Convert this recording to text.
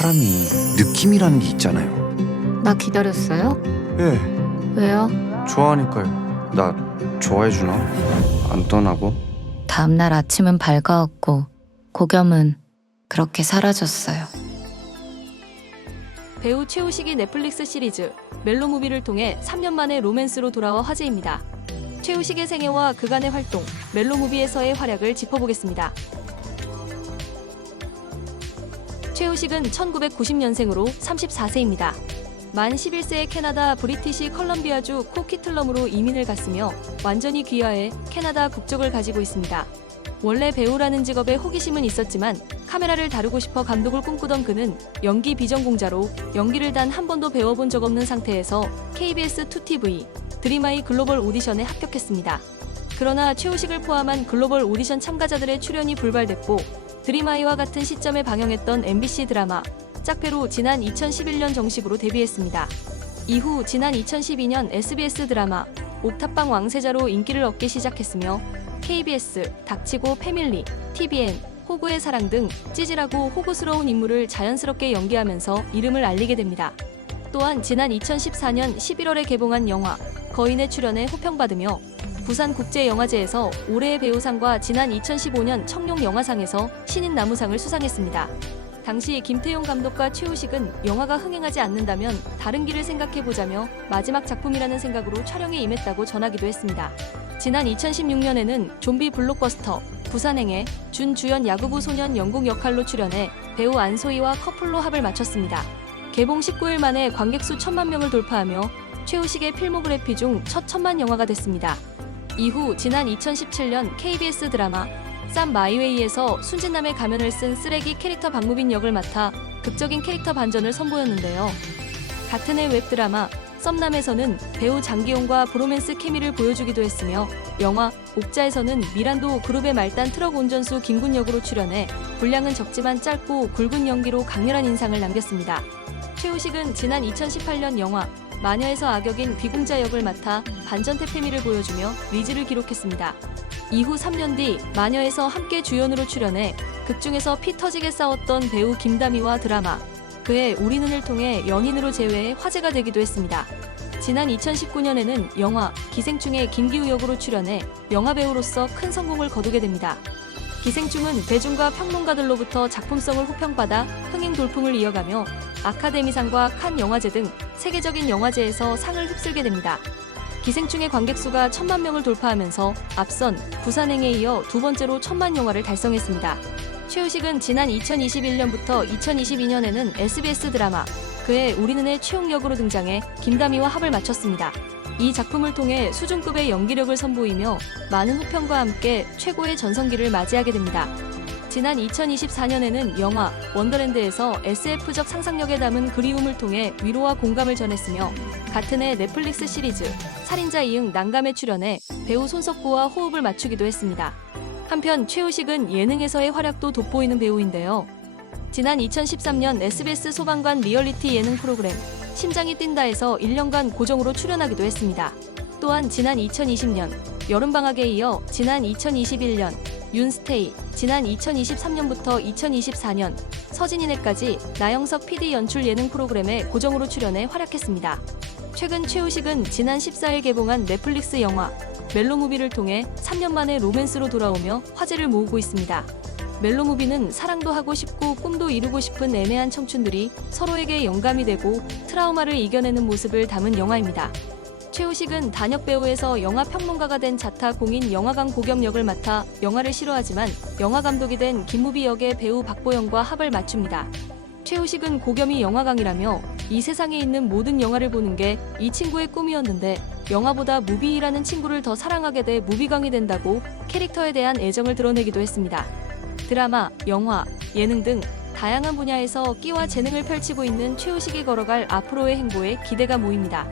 사람이 느낌이라는 게 있잖아요. 나 기다렸어요? 예, 왜요? 좋아하니까요. 나 좋아해주나? 안 떠나고? 다음날 아침은 밝아왔고 고겸은 그렇게 사라졌어요. 배우 최우식이 넷플릭스 시리즈 멜로무비를 통해 3년 만에 로맨스로 돌아와 화제입니다. 최우식의 생애와 그간의 활동, 멜로무비에서의 활약을 짚어보겠습니다. 최우식은 1990년생으로 34세입니다. 만 11세에 캐나다 브리티시 컬럼비아주 코키틀럼으로 이민을 갔으며 완전히 귀화해 캐나다 국적을 가지고 있습니다. 원래 배우라는 직업에 호기심은 있었지만 카메라를 다루고 싶어 감독을 꿈꾸던 그는 연기 비전공자로 연기를 단 한 번도 배워본 적 없는 상태에서 KBS 2TV 드림아이 글로벌 오디션에 합격했습니다. 그러나 최우식을 포함한 글로벌 오디션 참가자들의 출연이 불발됐고 드림아이와 같은 시점에 방영했던 MBC 드라마 짝패로 지난 2011년 정식으로 데뷔했습니다. 이후 지난 2012년 SBS 드라마 옥탑방 왕세자로 인기를 얻기 시작했으며 KBS, 닥치고 패밀리, TVN, 호구의 사랑 등 찌질하고 호구스러운 인물을 자연스럽게 연기하면서 이름을 알리게 됩니다. 또한 지난 2014년 11월에 개봉한 영화 거인에 출연해 호평받으며 부산국제영화제에서 올해의 배우상과 지난 2015년 청룡영화상에서 신인나무상을 수상했습니다. 당시 김태용 감독과 최우식은 영화가 흥행하지 않는다면 다른 길을 생각해보자며 마지막 작품이라는 생각으로 촬영에 임했다고 전하기도 했습니다. 지난 2016년에는 좀비 블록버스터 부산행에 준주연 야구부 소년 영국 역할로 출연해 배우 안소희와 커플로 합을 맞췄습니다. 개봉 19일 만에 관객수 1000만 명을 돌파하며 최우식의 필모그래피 중 첫 천만 영화가 됐습니다. 이후 지난 2017년 KBS 드라마 쌈 마이웨이에서 순진남의 가면을 쓴 쓰레기 캐릭터 박무빈 역을 맡아 극적인 캐릭터 반전을 선보였는데요. 같은 해 웹드라마 썸남에서는 배우 장기용과 브로맨스 케미를 보여주기도 했으며 영화 옥자에서는 미란도 그룹의 말단 트럭 운전수 김군 역으로 출연해 분량은 적지만 짧고 굵은 연기로 강렬한 인상을 남겼습니다. 최우식은 지난 2018년 영화 마녀에서 악역인 귀공자 역을 맡아 반전태 페미를 보여주며 리즈를 기록했습니다. 이후 3년 뒤 마녀에서 함께 주연으로 출연해 극중에서 피 터지게 싸웠던 배우 김다미와 드라마 그의 우리 눈을 통해 연인으로 재회해 화제가 되기도 했습니다. 지난 2019년에는 영화 기생충의 김기우 역으로 출연해 영화배우로서 큰 성공을 거두게 됩니다. 기생충은 대중과 평론가들로부터 작품성을 호평받아 흥행 돌풍을 이어가며 아카데미상과 칸 영화제 등 세계적인 영화제에서 상을 휩쓸게 됩니다. 기생충의 관객수가 1000만 명을 돌파하면서 앞선 부산행에 이어 두 번째로 1000만 영화를 달성했습니다. 최우식은 지난 2021년부터 2022년에는 SBS 드라마 그의 우리 눈의 최웅 역으로 등장해 김다미와 합을 맞췄습니다. 이 작품을 통해 수준급의 연기력을 선보이며 많은 호평과 함께 최고의 전성기를 맞이하게 됩니다. 지난 2024년에는 영화 원더랜드에서 SF적 상상력에 담은 그리움을 통해 위로와 공감을 전했으며 같은 해 넷플릭스 시리즈 살인자 이응 난감에 출연해 배우 손석구와 호흡을 맞추기도 했습니다. 한편 최우식은 예능에서의 활약도 돋보이는 배우인데요. 지난 2013년 SBS 소방관 리얼리티 예능 프로그램 심장이 뛴다에서 1년간 고정으로 출연하기도 했습니다. 또한 지난 2020년 여름방학에 이어 지난 2021년 윤스테이, 지난 2023년부터 2024년 서진이네까지 나영석 PD 연출 예능 프로그램에 고정으로 출연해 활약했습니다. 최근 최우식은 지난 14일 개봉한 넷플릭스 영화 멜로무비를 통해 3년 만에 로맨스로 돌아오며 화제를 모으고 있습니다. 멜로무비는 사랑도 하고 싶고 꿈도 이루고 싶은 애매한 청춘들이 서로에게 영감이 되고 트라우마를 이겨내는 모습을 담은 영화입니다. 최우식은 단역 배우에서 영화 평론가가 된 자타 공인 영화강 고겸 역을 맡아 영화를 싫어하지만 영화 감독이 된 김무비 역의 배우 박보영과 합을 맞춥니다. 최우식은 고겸이 영화강이라며 이 세상에 있는 모든 영화를 보는 게 이 친구의 꿈이었는데 영화보다 무비라는 친구를 더 사랑하게 돼 무비강이 된다고 캐릭터에 대한 애정을 드러내기도 했습니다. 드라마, 영화, 예능 등 다양한 분야에서 끼와 재능을 펼치고 있는 최우식이 걸어갈 앞으로의 행보에 기대가 모입니다.